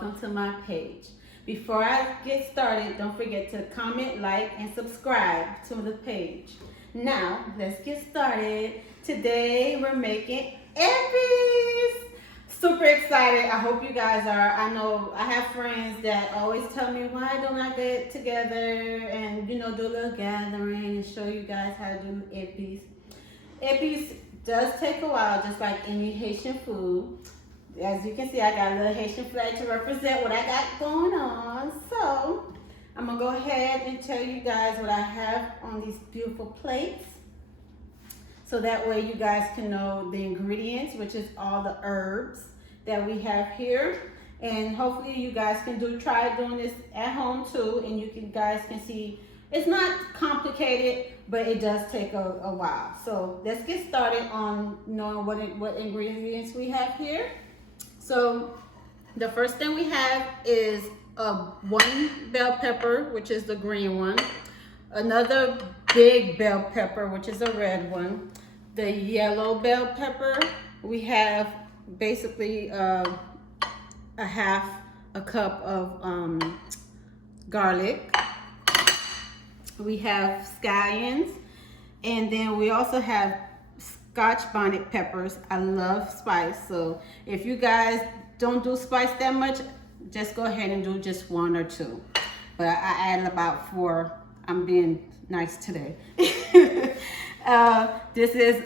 welcome to my page. Before I get started, don't forget to comment, like, and subscribe to the page. Now, let's get started. Today, we're making Epis. Super excited. I hope you guys are. I know I have friends that always tell me, why don't I get together and, do a little gathering and show you guys how to do Epis. Epis does take a while, just like any Haitian food. As you can see, I got a little Haitian flag to represent what I got going on. So, I'm going to go ahead and tell you guys what I have on these beautiful plates. So that way you guys can know the ingredients, which is all the herbs that we have here. And hopefully you guys can try doing this at home too. And you guys can see it's not complicated, but it does take a while. So let's get started on knowing what ingredients we have here. So the first thing we have is one bell pepper, which is the green one. Another big bell pepper, which is a red one. The yellow bell pepper, we have basically a half a cup of garlic. We have scallions, and then we also have Scotch bonnet peppers. I love spice, so if you guys don't do spice that much, just go ahead and do just one or two. But I add about 4. I'm being nice today. This is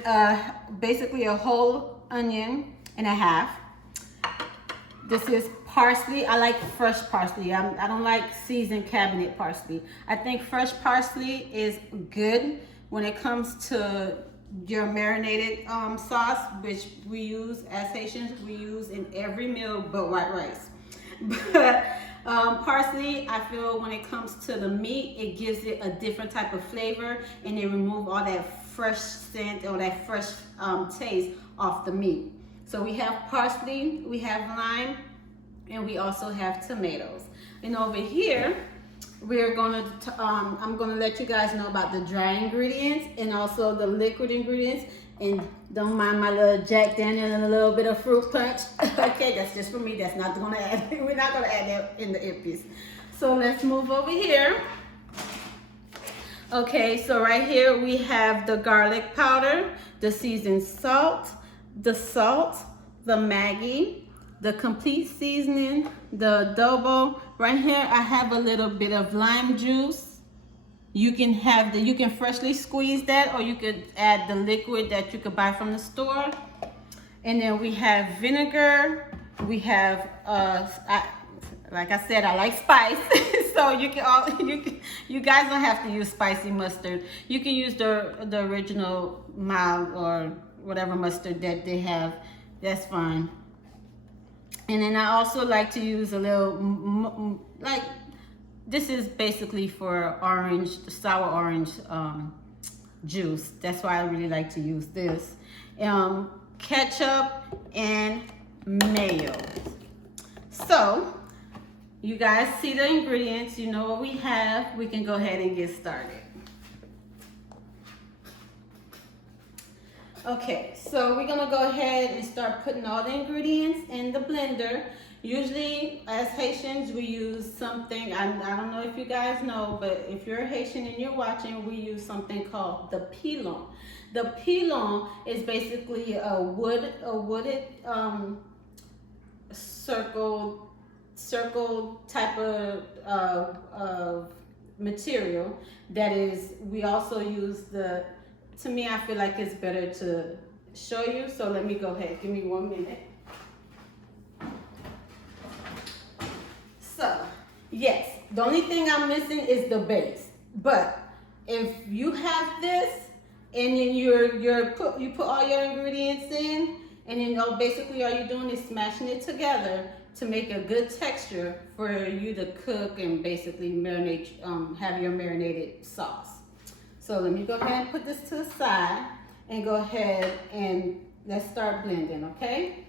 basically a whole onion and a half. This is parsley. I like fresh parsley. I don't like seasoned cabinet parsley. I think fresh parsley is good when it comes to your marinated sauce, which we use as Haitians. We use in every meal but white rice. But parsley, I feel when it comes to the meat, it gives it a different type of flavor, and it removes all that fresh scent or that fresh taste off the meat. So we have parsley, we have lime, and we also have tomatoes. And over here, we're gonna, I'm gonna let you guys know about the dry ingredients and also the liquid ingredients. And don't mind my little Jack Daniel and a little bit of fruit punch. Okay, that's just for me. That's not gonna add. We're not gonna add that in the Epis. So let's move over here. Okay, so right here we have the garlic powder, the seasoned salt, the Maggie, the complete seasoning, the adobe. Right here I have a little bit of lime juice. You can freshly squeeze that, or you could add the liquid that you could buy from the store. And then we have vinegar. We have like I said, I like spice. So you guys don't have to use spicy mustard. You can use the original mild or whatever mustard that they have. That's fine. And then I also like to use a little, this is basically for sour orange juice. That's why I really like to use this. Ketchup and mayo. So, you guys see the ingredients. You know what we have. We can go ahead and get started. Okay, so we're gonna go ahead and start putting all the ingredients in the blender. Usually, as Haitians, we use something, I don't know if you guys know, but if you're Haitian and you're watching, we use something called the pilon. The pilon is basically a wooded circle type of material that is, we also use to me, I feel like it's better to show you, so let me go ahead. Give me 1 minute. So, yes, the only thing I'm missing is the base. But if you have this, and then you put all your ingredients in, and then basically all you're doing is smashing it together to make a good texture for you to cook and basically marinate, have your marinated sauce. So let me go ahead and put this to the side and go ahead and let's start blending, okay?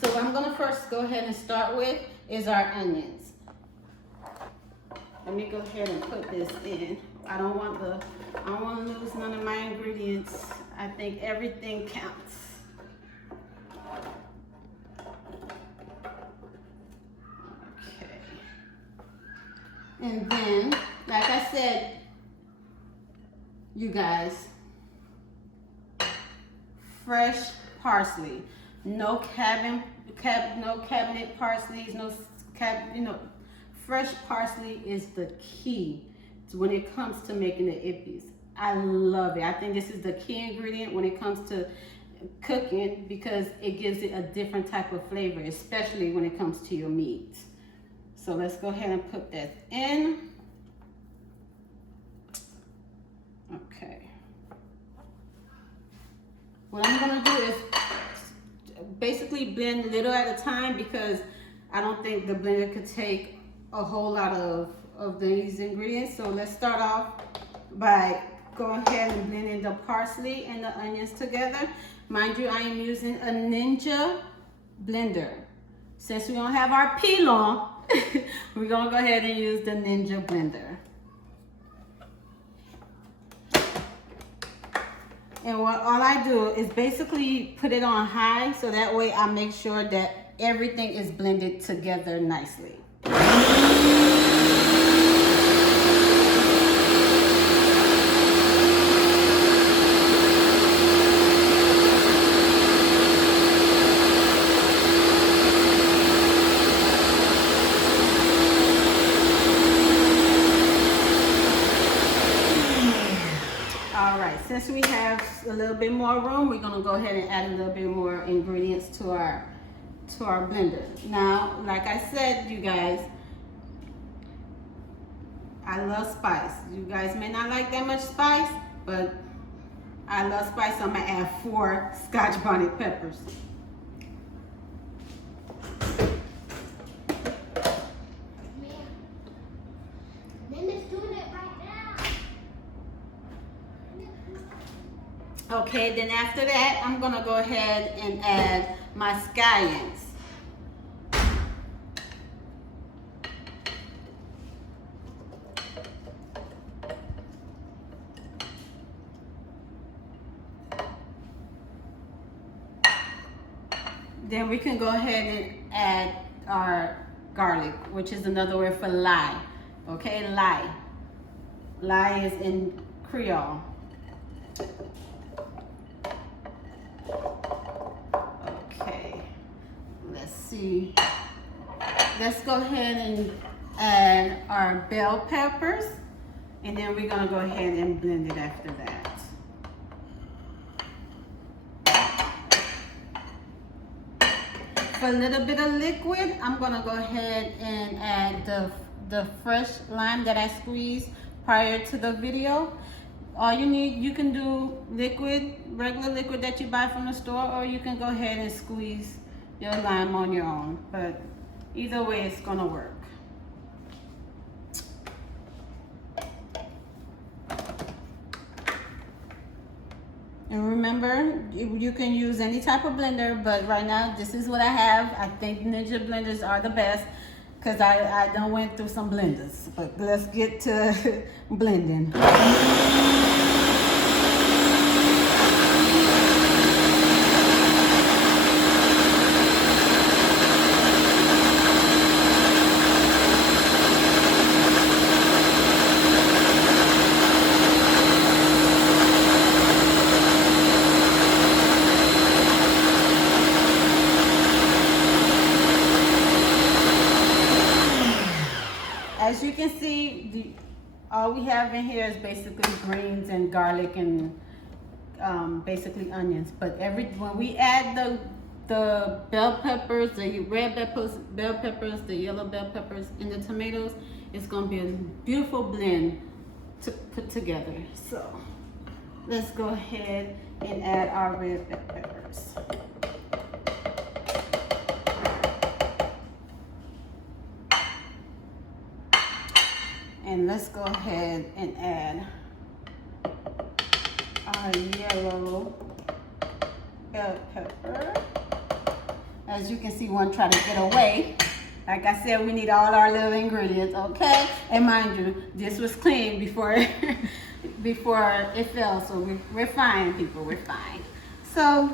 So what I'm gonna first go ahead and start with is our onions. Let me go ahead and put this in. I don't want to lose none of my ingredients. I think everything counts. And then, like I said, you guys, fresh parsley. No cabinet parsleys, fresh parsley is the key when it comes to making the Epis. I love it. I think this is the key ingredient when it comes to cooking because it gives it a different type of flavor, especially when it comes to your meat. So let's go ahead and put that in. Okay. What I'm gonna do is basically blend a little at a time because I don't think the blender could take a whole lot of these ingredients. So let's start off by going ahead and blending the parsley and the onions together. Mind you, I am using a Ninja blender. Since we don't have our pilon, we're gonna go ahead and use the Ninja blender. And all I do is basically put it on high so that way I make sure that everything is blended together nicely. Since we have a little bit more room, we're gonna go ahead and add a little bit more ingredients to our blender. Now, like I said, you guys, I love spice. You guys may not like that much spice, but I love spice, so I'm gonna add 4 Scotch bonnet peppers. Okay, then after that, I'm gonna go ahead and add my scallions. Then we can go ahead and add our garlic, which is another word for lye. Okay, lye. Lye is in Creole. See, let's go ahead and add our bell peppers, and then we're gonna go ahead and blend it after that. For a little bit of liquid, I'm gonna go ahead and add the fresh lime that I squeezed prior to the video. All you need, you can do liquid, regular liquid that you buy from the store, or you can go ahead and squeeze your lime on your own, but either way it's gonna work. And remember, you can use any type of blender, but right now this is what I have. I think Ninja blenders are the best because I done went through some blenders, but let's get to blending. As you can see, all we have in here is basically greens and garlic and basically onions. But when we add the bell peppers, the red bell peppers, the yellow bell peppers, and the tomatoes, it's gonna be a beautiful blend to put together. So let's go ahead and add our red bell peppers. And let's go ahead and add our yellow bell pepper. As you can see, one trying to get away. Like I said, we need all our little ingredients, okay? And mind you, this was clean before it fell, so we're fine, people, we're fine. So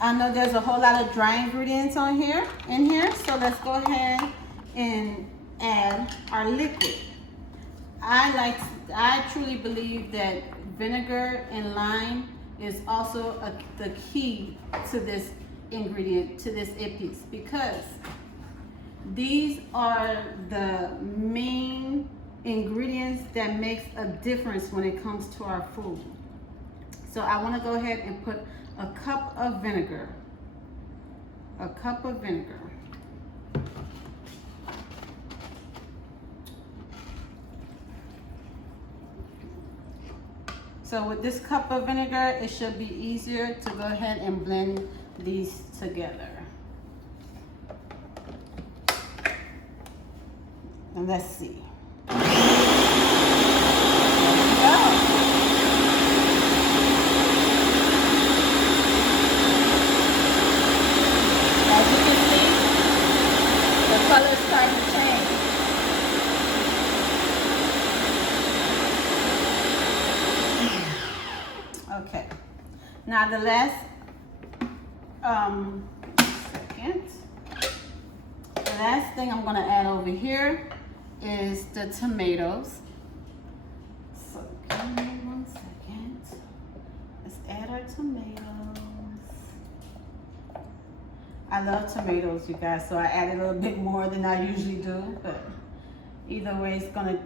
I know there's a whole lot of dry ingredients in here, so let's go ahead and add our liquid. I truly believe that vinegar and lime is also the key to this ingredient, to this epis, because these are the main ingredients that makes a difference when it comes to our food. So I want to go ahead and put a cup of vinegar. A cup of vinegar. So with this cup of vinegar, it should be easier to go ahead and blend these together. And let's see. There we go. As you can see, the color is starting to change. Okay. Now the last the last thing I'm gonna add over here is the tomatoes. So give me 1 second. Let's add our tomatoes. I love tomatoes, you guys, so I added a little bit more than I usually do, but either way it's gonna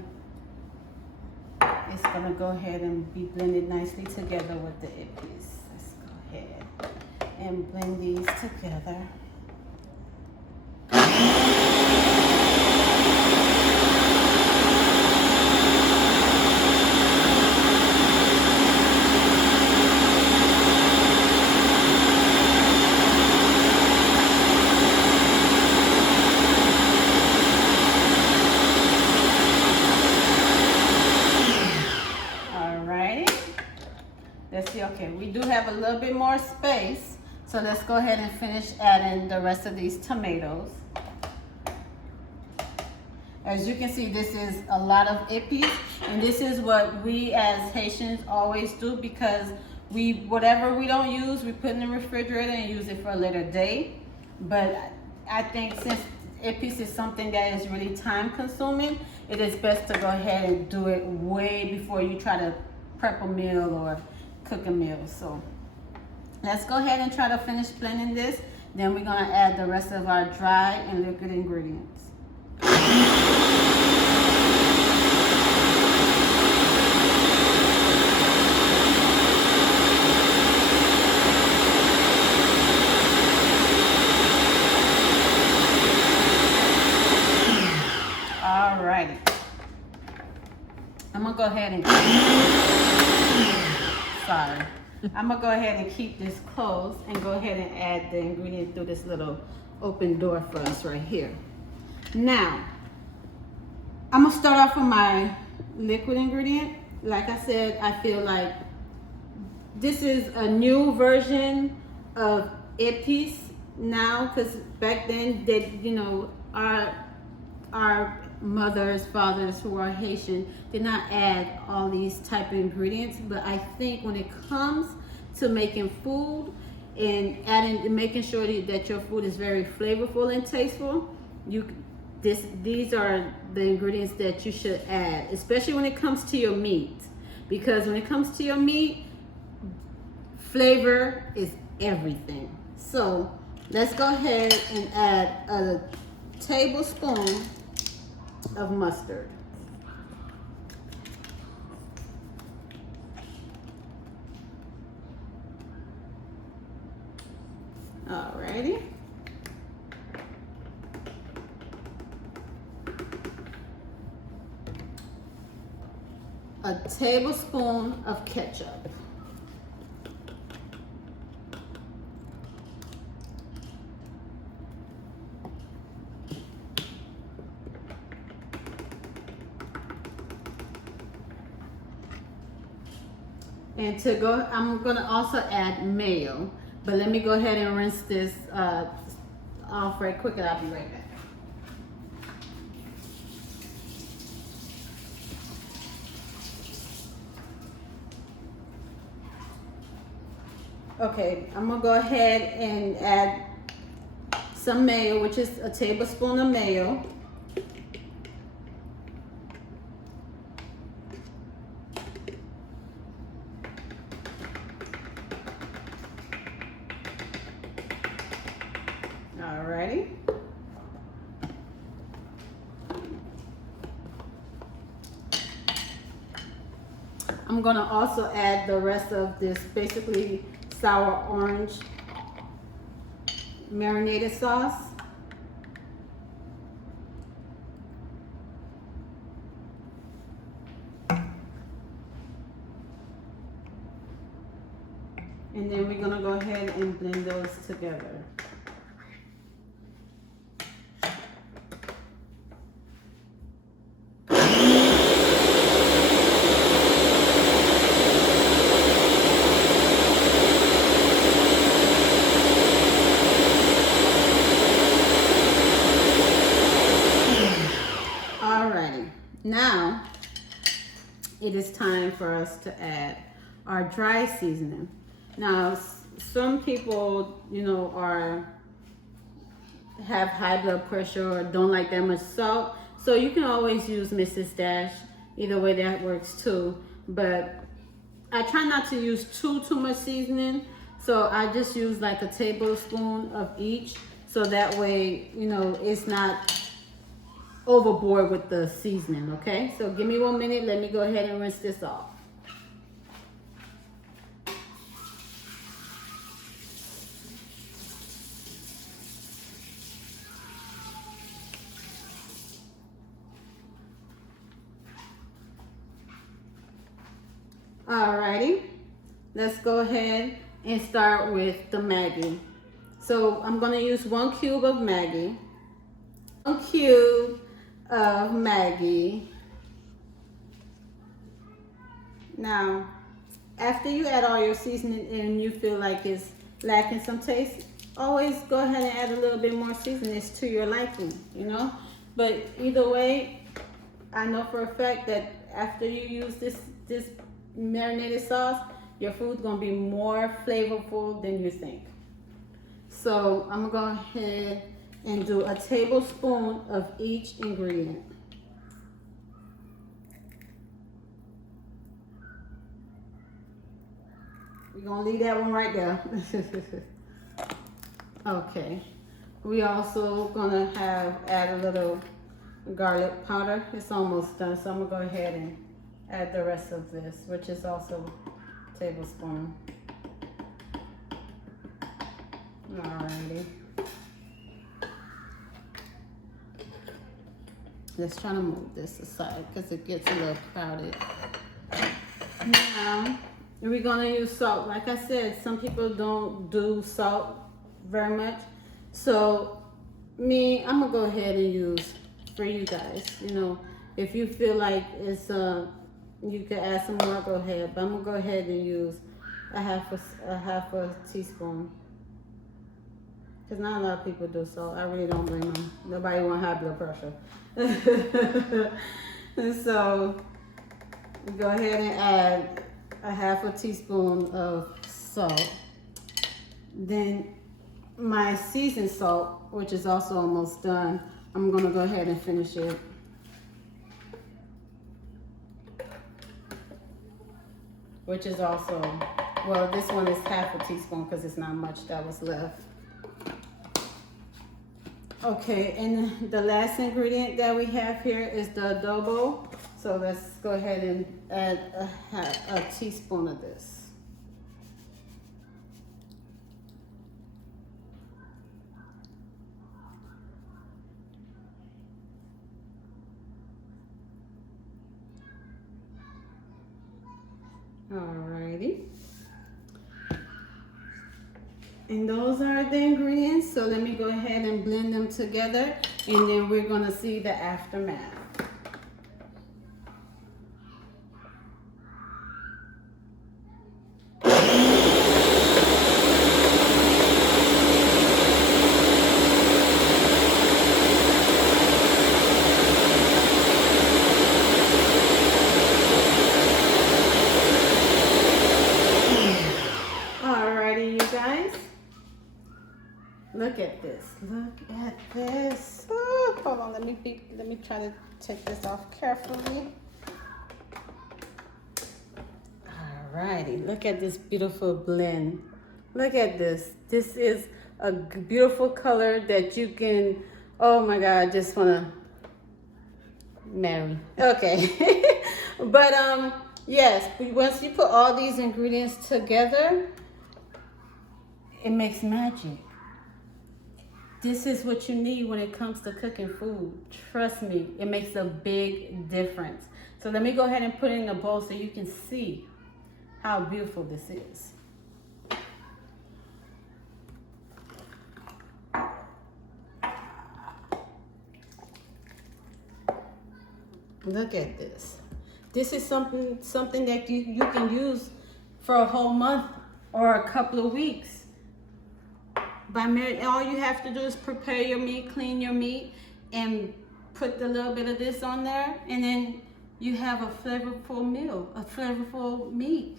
go ahead and be blended nicely together with the epis. Let's go ahead and blend these together. Let's see, okay, we do have a little bit more space, so let's go ahead and finish adding the rest of these tomatoes. As you can see, this is a lot of epis, and this is what we as Haitians always do, because whatever we don't use, we put in the refrigerator and use it for a later day. But I think since epis is something that is really time consuming, it is best to go ahead and do it way before you try to prep a meal or cook a meal. So let's go ahead and try to finish blending this. Then we're gonna add the rest of our dry and liquid ingredients. Alrighty. I'm gonna go ahead and I'm gonna go ahead and keep this closed and go ahead and add the ingredient through this little open door for us right here. Now, I'm gonna start off with my liquid ingredient. Like I said, I feel like this is a new version of epis now, because back then they, our mothers, fathers who are Haitian did not add all these type of ingredients. But I think when it comes to making food and making sure that your food is very flavorful and tasteful, these are the ingredients that you should add, especially when it comes to your meat, because when it comes to your meat, flavor is everything. So let's go ahead and add a tablespoon of mustard. Alrighty. A tablespoon of ketchup. And I'm gonna also add mayo, but let me go ahead and rinse this off right quick, and I'll be right back. Okay, I'm gonna go ahead and add some mayo, which is a tablespoon of mayo. I'm gonna also add the rest of this basically sour orange marinated sauce. And then we're gonna go ahead and blend those together. Alrighty, now it is time for us to add our dry seasoning. Now, some people, you know, have high blood pressure or don't like that much salt. So you can always use Mrs. Dash. Either way, that works too. But I try not to use too much seasoning. So I just use like a tablespoon of each. So that way, you know, it's not overboard with the seasoning, okay? So give me 1 minute. Let me go ahead and rinse this off. Alrighty, let's go ahead and start with the Maggie. So I'm gonna use 1 cube of Maggie. 1 cube of Maggie. Now, after you add all your seasoning and you feel like it's lacking some taste, always go ahead and add a little bit more seasoning to your liking, you know? But either way, I know for a fact that after you use this marinated sauce, your food's gonna be more flavorful than you think. So I'm gonna go ahead and do a tablespoon of each ingredient. We're gonna leave that one right there. Okay. We also gonna add a little garlic powder. It's almost done, so I'm gonna go ahead and add the rest of this, which is also a tablespoon. Alrighty. Let's try to move this aside because it gets a little crowded. Now, we're gonna use salt. Like I said, some people don't do salt very much. So I'm gonna go ahead and use, for you guys, you know, if you feel like it's you can add some more, go ahead. But I'm gonna go ahead and use a half a teaspoon. Because not a lot of people do, so I really don't blame them. Nobody want high blood pressure. And so go ahead and add a half a teaspoon of salt. Then my seasoned salt, which is also almost done, I'm gonna go ahead and finish it. Which is also, well, this one is half a teaspoon because it's not much that was left. Okay, and the last ingredient that we have here is the adobo. So let's go ahead and add a teaspoon of this. Alrighty. And those are the ingredients. So let me go ahead and blend them together, and then we're gonna see the aftermath. Look at this. Look at this. Oh, hold on. Let me try to take this off carefully. Alrighty. Look at this beautiful blend. Look at this. This is a beautiful color that you can. Oh my God! I just wanna marry. Okay. But Yes, but once you put all these ingredients together, it makes magic. This is what you need when it comes to cooking food. Trust me, it makes a big difference. So let me go ahead and put it in a bowl so you can see how beautiful this is. Look at this. This is something that you can use for a whole month or a couple of weeks. All you have to do is prepare your meat, clean your meat, and put a little bit of this on there, and then you have a flavorful meal, a flavorful meat,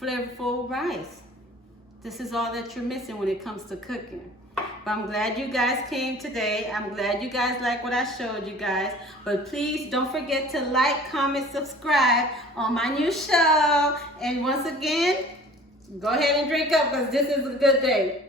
flavorful rice. This is all that you're missing when it comes to cooking. But I'm glad you guys came today. I'm glad you guys like what I showed you guys. But please don't forget to like, comment, subscribe on my new show. And once again, go ahead and drink up because this is a good day.